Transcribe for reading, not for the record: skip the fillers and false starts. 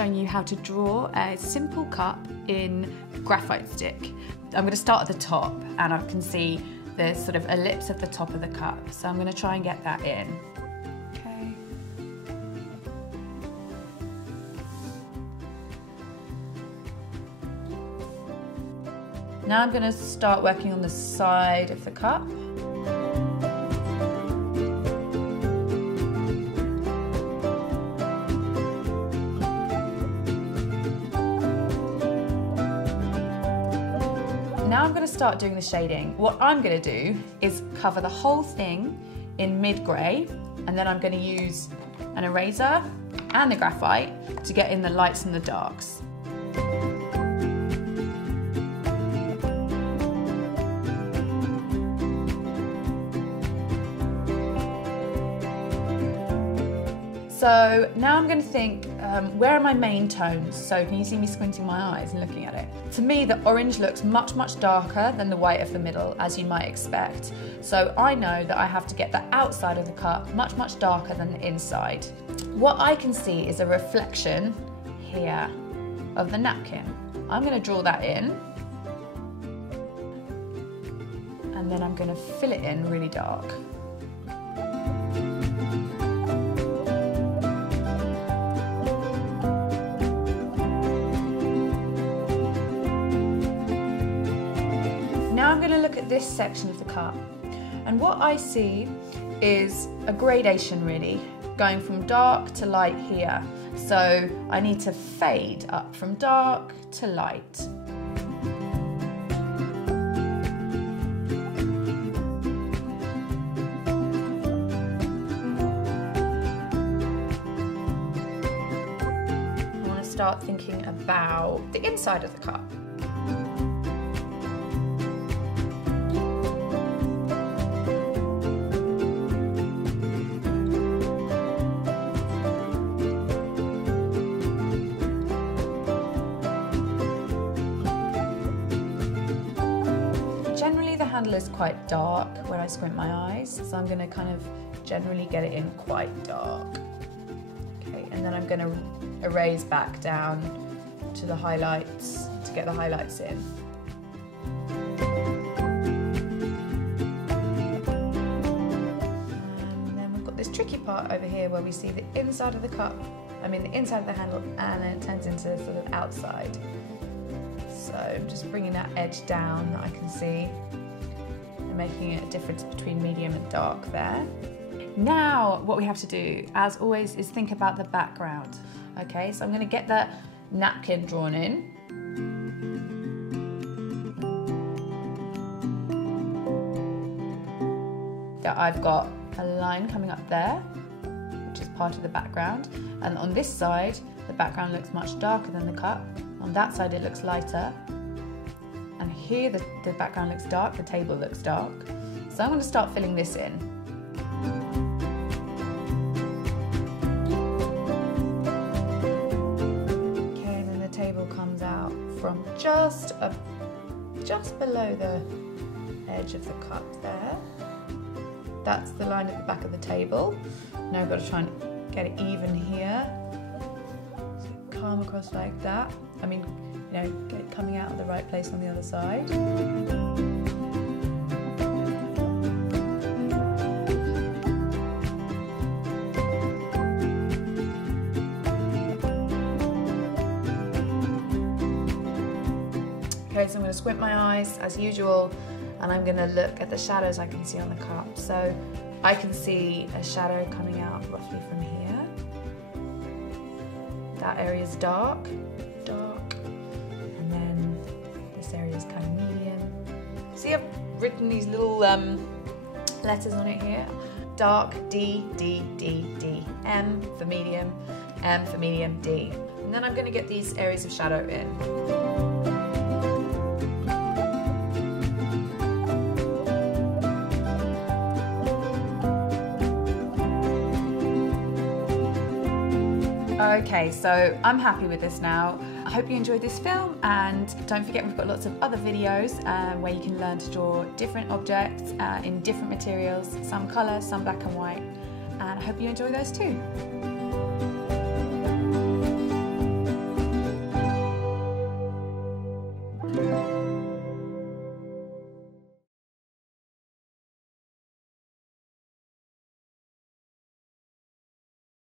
showing you how to draw a simple cup in graphite stick. I'm going to start at the top, and I can see there's sort of ellipse at the top of the cup, so I'm going to try and get that in. Okay. Now I'm going to start working on the side of the cup. Now I'm going to start doing the shading. What I'm going to do is cover the whole thing in mid-grey, and then I'm going to use an eraser and the graphite to get in the lights and the darks. So now I'm going to think, where are my main tones? So can you see me squinting my eyes and looking at it? To me, the orange looks much, much darker than the white of the middle, as you might expect. So I know that I have to get the outside of the cup much, much darker than the inside. What I can see is a reflection here of the napkin. I'm going to draw that in. And then I'm going to fill it in really dark. Now I'm going to look at this section of the cup, and what I see is a gradation really, going from dark to light here. So I need to fade up from dark to light. I want to start thinking about the inside of the cup. Generally the handle is quite dark when I squint my eyes, so I'm going to kind of generally get it in quite dark. Okay, and then I'm going to erase back down to the highlights to get the highlights in. And then we've got this tricky part over here where we see the inside of the cup, the inside of the handle, and then it turns into sort of outside. So I'm just bringing that edge down that I can see and making a difference between medium and dark there. Now what we have to do, as always, is think about the background. Okay, so I'm going to get the napkin drawn in. I've got a line coming up there, which is part of the background, and on this side the background looks much darker than the cup. On that side it looks lighter, and here the background looks dark, the table looks dark. So I'm going to start filling this in. Okay, and then the table comes out from just below the edge of the cup there. That's the line at the back of the table. Now I've got to try and get it even here. So come across like that. Get it coming out of the right place on the other side. Okay, so I'm going to squint my eyes as usual, and I'm going to look at the shadows I can see on the cup. So I can see a shadow coming out roughly from here. That area is dark, and then this area is kind of medium. See, I've written these little letters on it here. Dark, D, D, D, D. M for medium, M for medium, D. And then I'm going to get these areas of shadow in. Okay, so I'm happy with this now. I hope you enjoyed this film, and don't forget we've got lots of other videos where you can learn to draw different objects in different materials, some colour, some black and white, and I hope you enjoy those too.